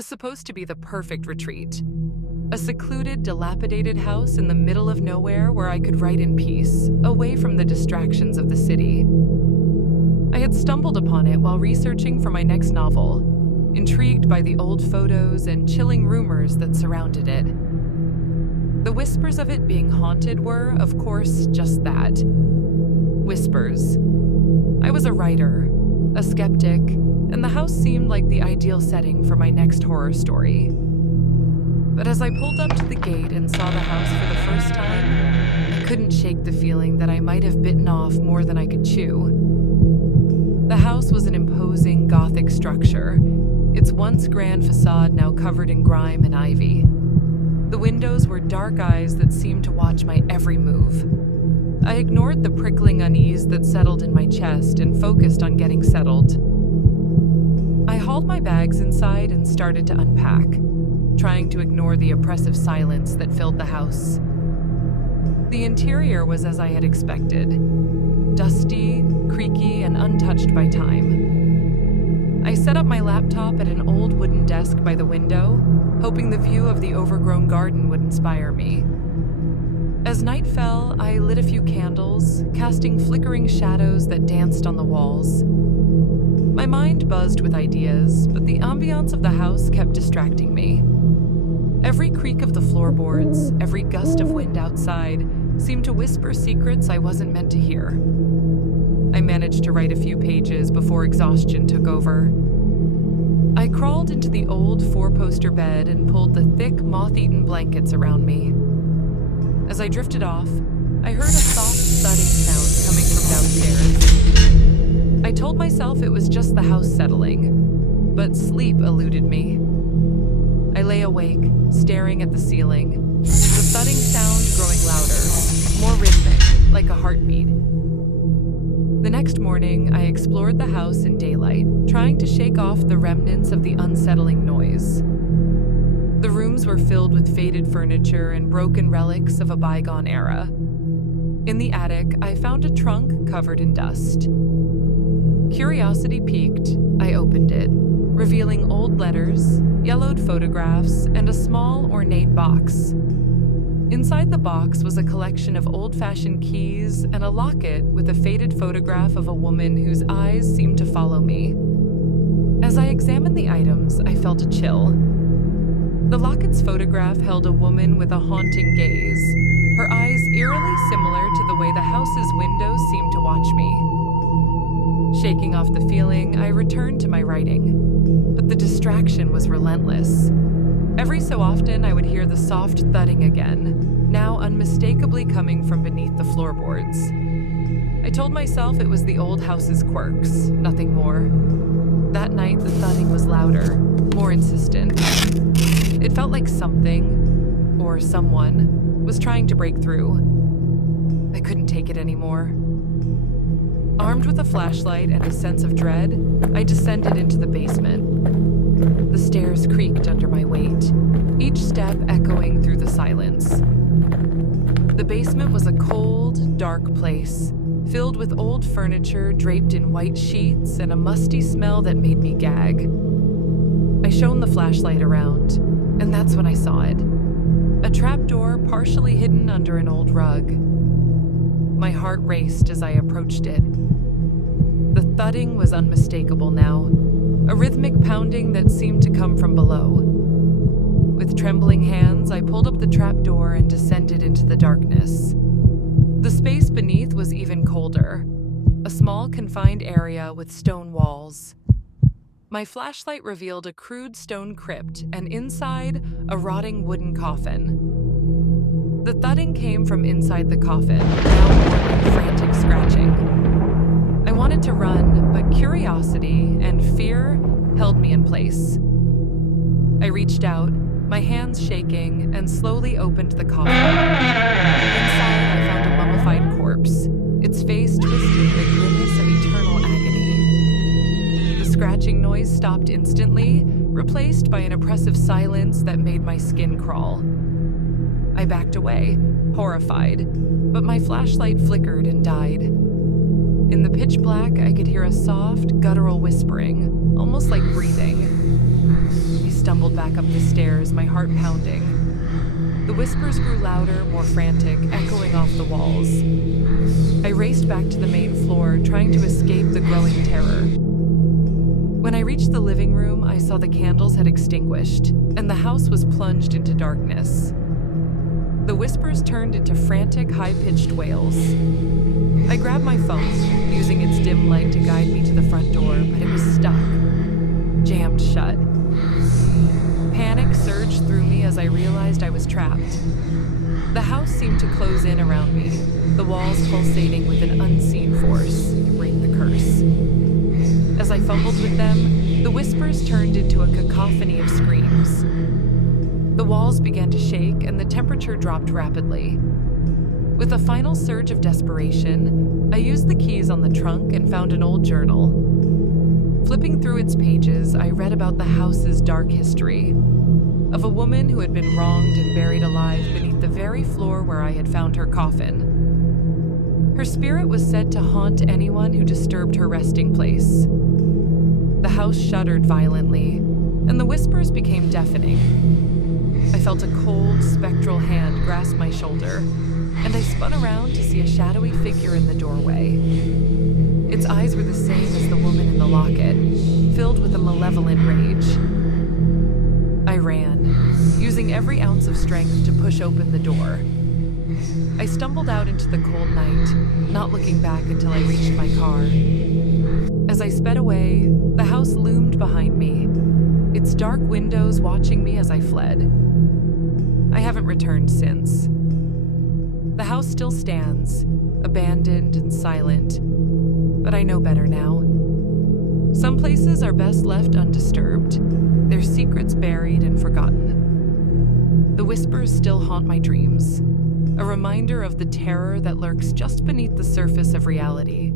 was supposed to be the perfect retreat. A secluded, dilapidated house in the middle of nowhere where I could write in peace, away from the distractions of the city. I had stumbled upon it while researching for my next novel, intrigued by the old photos and chilling rumors that surrounded it. The whispers of it being haunted were, of course, just that. Whispers. I was a writer, a skeptic, and the house seemed like the ideal setting for my next horror story. But as I pulled up to the gate and saw the house for the first time, I couldn't shake the feeling that I might have bitten off more than I could chew. The house was an imposing Gothic structure, its once grand facade now covered in grime and ivy. The windows were dark eyes that seemed to watch my every move. I ignored the prickling unease that settled in my chest and focused on getting settled. I hauled my bags inside and started to unpack, trying to ignore the oppressive silence that filled the house. The interior was as I had expected, dusty, creaky, and untouched by time. I set up my laptop at an old wooden desk by the window, hoping the view of the overgrown garden would inspire me. As night fell, I lit a few candles, casting flickering shadows that danced on the walls. My mind buzzed with ideas, but the ambiance of the house kept distracting me. Every creak of the floorboards, every gust of wind outside, seemed to whisper secrets I wasn't meant to hear. I managed to write a few pages before exhaustion took over. I crawled into the old four-poster bed and pulled the thick, moth-eaten blankets around me. As I drifted off, I heard a soft thudding sound coming from downstairs. I told myself it was just the house settling, but sleep eluded me. I lay awake, staring at the ceiling, the thudding sound growing louder, more rhythmic, like a heartbeat. The next morning, I explored the house in daylight, trying to shake off the remnants of the unsettling noise. The rooms were filled with faded furniture and broken relics of a bygone era. In the attic, I found a trunk covered in dust. Curiosity piqued, I opened it, revealing old letters, yellowed photographs, and a small, ornate box. Inside the box was a collection of old-fashioned keys and a locket with a faded photograph of a woman whose eyes seemed to follow me. As I examined the items, I felt a chill. The locket's photograph held a woman with a haunting gaze, her eyes eerily similar to the way the house's windows seemed to watch me. Shaking off the feeling, I returned to my writing, but the distraction was relentless. Every so often, I would hear the soft thudding again, now unmistakably coming from beneath the floorboards. I told myself it was the old house's quirks, nothing more. That night, the thudding was louder, more insistent. It felt like something, or someone, was trying to break through. I couldn't take it anymore. Armed with a flashlight and a sense of dread, I descended into the basement. The stairs creaked under my weight, each step echoing through the silence. The basement was a cold, dark place, filled with old furniture draped in white sheets and a musty smell that made me gag. I shone the flashlight around, and that's when I saw it. A trapdoor partially hidden under an old rug. My heart raced as I approached it. The thudding was unmistakable now, a rhythmic pounding that seemed to come from below. With trembling hands, I pulled up the trapdoor and descended into the darkness. The space beneath was even colder, a small confined area with stone walls. My flashlight revealed a crude stone crypt and inside, a rotting wooden coffin. The thudding came from inside the coffin, now more like frantic scratching. I wanted to run, but curiosity and fear held me in place. I reached out, my hands shaking, and slowly opened the coffin. Inside, I found a mummified corpse, its face twisted in a grimace of eternal agony. The scratching noise stopped instantly, replaced by an oppressive silence that made my skin crawl. I backed away, horrified, but my flashlight flickered and died. In the pitch black, I could hear a soft, guttural whispering, almost like breathing. I stumbled back up the stairs, my heart pounding. The whispers grew louder, more frantic, echoing off the walls. I raced back to the main floor, trying to escape the growing terror. When I reached the living room, I saw the candles had extinguished, and the house was plunged into darkness. The whispers turned into frantic, high-pitched wails. I grabbed my phone, using its dim light to guide me to the front door, but it was stuck, jammed shut. Panic surged through me as I realized I was trapped. The house seemed to close in around me, the walls pulsating with an unseen force to break the curse. As I fumbled with them, the whispers turned into a cacophony of screams. The walls began to shake and the temperature dropped rapidly. With a final surge of desperation, I used the keys on the trunk and found an old journal. Flipping through its pages, I read about the house's dark history, of a woman who had been wronged and buried alive beneath the very floor where I had found her coffin. Her spirit was said to haunt anyone who disturbed her resting place. The house shuddered violently, and the whispers became deafening. I felt a cold, spectral hand grasp my shoulder, and I spun around to see a shadowy figure in the doorway. Its eyes were the same as the woman in the locket, filled with a malevolent rage. I ran, using every ounce of strength to push open the door. I stumbled out into the cold night, not looking back until I reached my car. As I sped away, the house loomed behind me, its dark windows watching me as I fled. I haven't returned since. The house still stands, abandoned and silent, but I know better now. Some places are best left undisturbed, their secrets buried and forgotten. The whispers still haunt my dreams, a reminder of the terror that lurks just beneath the surface of reality.